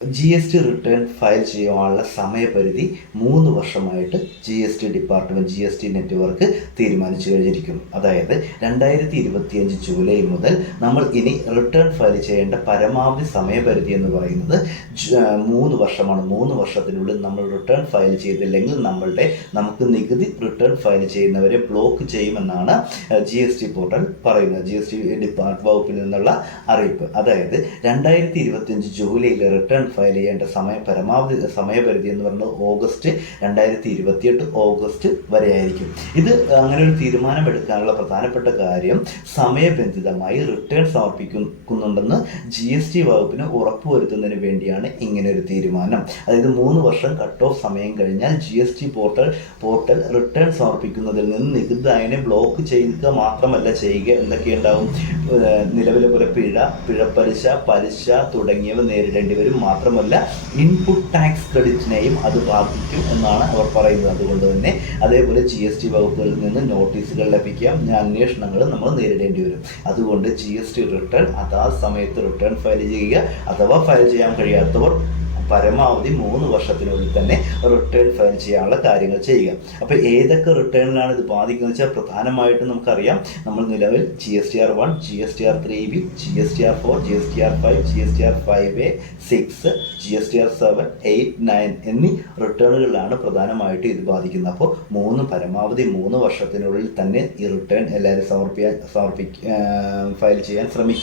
G S T return file ചെയ്യുവാനുള്ള സമയപരിധി മൂന്ന് വർഷമായിട്ട് G S T department G S T network തീരുമാനിച്ചു കഴിഞ്ഞിരിക്കുന്നു. അതായത് രണ്ടായിരത്തി ഇരുപത്തിയഞ്ച് ജൂലൈ മുതൽ നമ്മൾ ഇനി റിട്ടേൺ ഫയൽ ചെയ്യേണ്ട പരമാവധി സമയപരിധി എന്ന് പറയുന്നത് മൂന്ന് വർഷമാണ്. മൂന്ന് വർഷത്തിനുള്ളിൽ നമ്മൾ റിട്ടേൺ ഫയൽ ചെയ്തില്ലെങ്കിൽ നമ്മളുടെ നമുക്ക് നികുതി റിട്ടേൺ ഫയൽ ചെയ്യുന്നവരെ ബ്ലോക്ക് ചെയ്യുമെന്നാണ് ജി എസ് ടി പോർട്ടൽ പറയുന്നത്. ജി എസ് ടി ഡിപ്പാർട്ട് വകുപ്പിൽ നിന്നുള്ള അറിയിപ്പ്. അതായത് രണ്ടായിരത്തി ഇരുപത്തിയഞ്ച് ജൂലൈയിൽ റിട്ടേൺ ഫയൽ ചെയ്യേണ്ട സമയം പരമാവധി സമയപരിധി എന്ന് പറയുന്നത് ഓഗസ്റ്റ് രണ്ടായിരത്തി ഇരുപത്തിയെട്ട് ഓഗസ്റ്റ് വരെ ആയിരിക്കും. ഇത് അങ്ങനെ ഒരു തീരുമാനമെടുക്കാനുള്ള പ്രധാനപ്പെട്ട കാര്യം സമയബന്ധിതമായി റിട്ടേൺ സമർപ്പിക്കുന്നുണ്ടെന്ന് ജി എസ് ടി വകുപ്പിന് ഉറപ്പുവരുത്തുന്നതിന് വേണ്ടിയാണ് ഇങ്ങനെ ഒരു തീരുമാനം. അതായത് മൂന്ന് വർഷം കട്ട് ഓഫ് സമയം കഴിഞ്ഞാൽ G S T portal portal return സമർപ്പിക്കുന്നതിൽ നിന്ന് നികുതിദായനെ ബ്ലോക്ക് ചെയ്യുക മാത്രമല്ല ചെയ്യുക എന്തൊക്കെയുണ്ടാവും ഉണ്ടാവും. നിലവിലെ പോലെ പിഴ പിഴപ്പലിശ പലിശ തുടങ്ങിയവ നേരിടേണ്ടി വരും. മാത്രമല്ല ഇൻപുട്ട് ടാക്സ് ക്രെഡിറ്റിനെയും അത് ബാധിക്കും എന്നാണ് അവർ പറയുന്നത്. അതുകൊണ്ട് തന്നെ അതേപോലെ ജി എസ് ടി വകുപ്പുകളിൽ നിന്ന് നോട്ടീസുകൾ ലഭിക്കാം. അന്വേഷണങ്ങൾ നമ്മൾ നേരിടേണ്ടി വരും. അതുകൊണ്ട് ജി എസ് ടി റിട്ടേൺ അതാ സമയത്ത് റിട്ടേൺ ഫയൽ ചെയ്യുക. അഥവാ ഫയൽ ചെയ്യാൻ കഴിയാത്തവർ പരമാവധി മൂന്ന് വർഷത്തിനുള്ളിൽ തന്നെ റിട്ടേൺ ഫയൽ ചെയ്യാനുള്ള കാര്യങ്ങൾ ചെയ്യുക. അപ്പോൾ ഏതൊക്കെ റിട്ടേണിലാണ് ഇത് ബാധിക്കുന്നത് വെച്ചാൽ പ്രധാനമായിട്ടും നമുക്കറിയാം നമ്മൾ നിലവിൽ G S T R one G S T R three B G S T R four G S T R five G S T R five A six G S T R seven eight nine എന്നീ റിട്ടേണുകളിലാണ് പ്രധാനമായിട്ടും ഇത് ബാധിക്കുന്നത്. അപ്പോൾ മൂന്ന് പരമാവധി മൂന്ന് വർഷത്തിനുള്ളിൽ തന്നെ ഈ റിട്ടേൺ എല്ലാവരും സമർപ്പിക്കാൻ സമർപ്പിക്കാൻ ഫയൽ ചെയ്യാൻ ശ്രമിക്കുക.